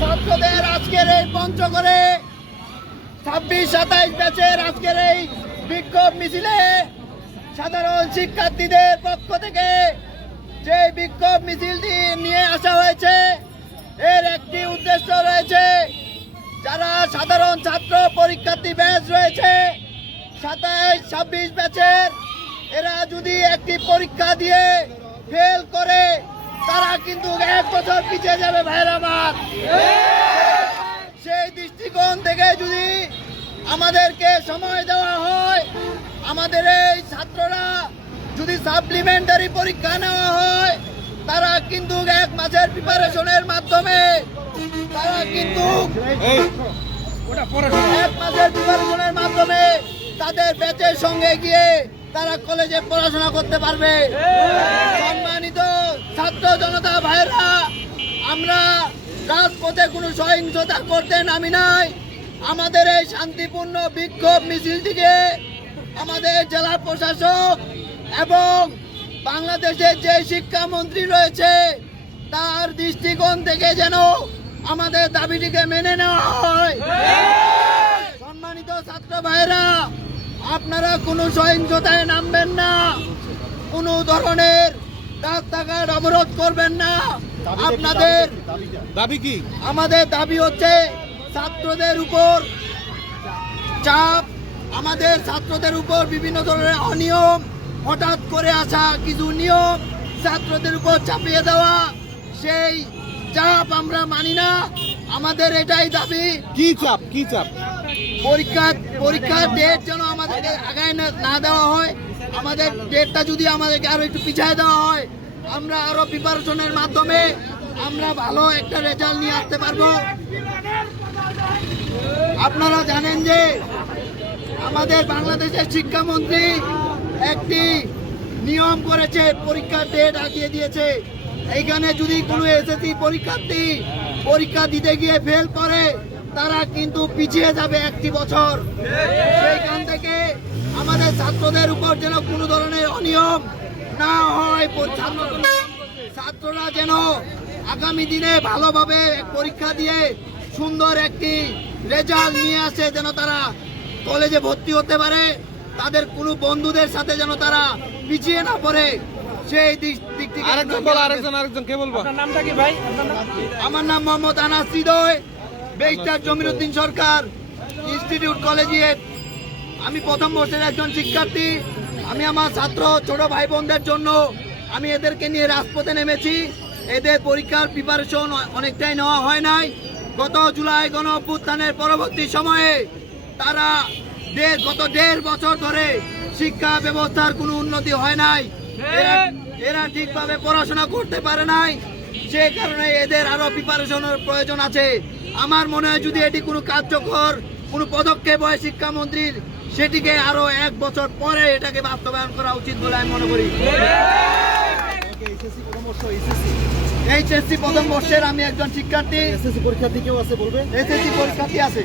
ছাত্রদের আজকের এই পঞ্চগড়ে 26-27 ব্যাচের আজকের এই বিক্ষোভ মিছিলে সাধারণ শিক্ষার্থীদের পক্ষ থেকে যে বিক্ষোভ মিছিলটি নিয়ে আসা হয়েছে, এর একটি উদ্দেশ্য রয়েছে। যারা সাধারণ ছাত্র পরীক্ষার্থী ব্যাচ রয়েছে 27-26 ব্যাচের, এরা যদি একটি পরীক্ষা দিয়ে ফেল করে তারা কিন্তু 1 বছর পিছিয়ে যাবে ভাইয়ের আমার। সেই দৃষ্টিকোণ থেকে যদি আমাদেরকে সময় দেওয়া হয়, আমাদের এই ছাত্ররা যদি সাপ্লিমেন্টারি পরীক্ষা নেওয়া হয়, তারা কিন্তু 1 মাসের প্রিপারেশনের মাধ্যমে তারা কিন্তু 1 মাসের প্রিপারেশনের মাধ্যমে তাদের ব্যাচের সঙ্গে গিয়ে তারা কলেজে পড়াশোনা করতে পারবে। সম্মানিত ছাত্র জনতা ভাইরা, আমরা রাজপথে কোনো সহিংসতা করতে নামি নাই। আমাদের এই শান্তিপূর্ণ বিক্ষোভ মিছিলটিকে আমাদের জেলা প্রশাসক এবং বাংলাদেশের যে শিক্ষামন্ত্রী রয়েছে তার দৃষ্টিকোণ থেকে যেন আমাদের দাবিটিকে মেনে নেওয়া হয়। সম্মানিত ছাত্র ভাইরা, আপনারা কোনো সহিংসতায় নামবেন না, কোনো ধরনের রাস্তাঘাট অবরোধ করবেন না। আপনাদের দাবি কি? আমাদের দাবি হচ্ছে ছাত্রদের উপর চাপ, আমাদের ছাত্রদের উপর বিভিন্ন ধরনের অনিয়ম, হঠাৎ করে আসা কিছু নিয়ম ছাত্রদের উপর চাপিয়ে দেওয়া, সেই চাপ আমরা মানি না। আমাদের এটাই দাবি। কি চাপ? কি চাপ? পরীক্ষার ডেট যেন আমাদেরকে আগায় না দেওয়া হয়। আমাদের ডেটটা যদি আমাদেরকে আরো একটু পিছিয়ে দেওয়া হয়, আমরা আরো প্রিপারেশনের মাধ্যমে আমরা ভালো একটা রেজাল্ট নিয়ে আসতে পারবো। আপনারা জানেন যে আমাদের বাংলাদেশের শিক্ষামন্ত্রী একটি নিয়ম করেছে, পরীক্ষার ডেট আগিয়ে দিয়েছে। এইখানে যদি কোনো এসএসসি পরীক্ষার্থী পরীক্ষা দিতে গিয়ে ফেল করে, তারা কিন্তু পিছিয়ে যাবে 1 বছর। সেইখান থেকে আমাদের ছাত্রদের উপর যেন কোনো ধরনের অনিয়ম না হয়, ছাত্ররা যেন আগামী দিনে ভালোভাবে পরীক্ষা দিয়ে সুন্দর একটি রেজাল্ট নিয়ে আসে, যেন তারা কলেজে ভর্তি হতে পারে, তাদের কোনো বন্ধুদের সাথে যেন তারা পিছিয়ে না পড়ে। সেই দিক থেকে আরেকজন কে বলবো? নামটা কি ভাই? আমার নাম মোহাম্মদ আনাস হৃদয়, বেস্টার জমিরুদ্দিন সরকার ইনস্টিটিউট কলেজিয়েট। আমি প্রথম বর্ষের একজন শিক্ষার্থী। আমি আমার ছাত্র ছোট ভাই বোনদের জন্য আমি এদেরকে নিয়ে রাজপথে নেমেছি। এদের পরীক্ষার প্রিপারেশন অনেকটাই নেওয়া হয় নাই। গত জুলাই গণ অভ্যুত্থানের পরবর্তী সময়ে তারা গত 1.5 বছর ধরে শিক্ষা ব্যবস্থার কোনো উন্নতি হয় নাই। এরা ঠিকভাবে পড়াশোনা করতে পারে নাই। সেই কারণে এদের আরো প্রিপারেশনের প্রয়োজন আছে। আমার মনে হয় যদি এটি কোনো কার্যকর কোনো পদক্ষেপ হয় শিক্ষামন্ত্রীর, সেটিকে আরো 1 বছর পরে এটাকে বাস্তবায়ন করা উচিত বলে আমি মনে করি। এইচএসসি প্রথম বর্ষের আমি একজন শিক্ষার্থী। এসএসসি পরীক্ষার্থী কেউ আছে বলবে? এসএসসি পরীক্ষার্থী আছে।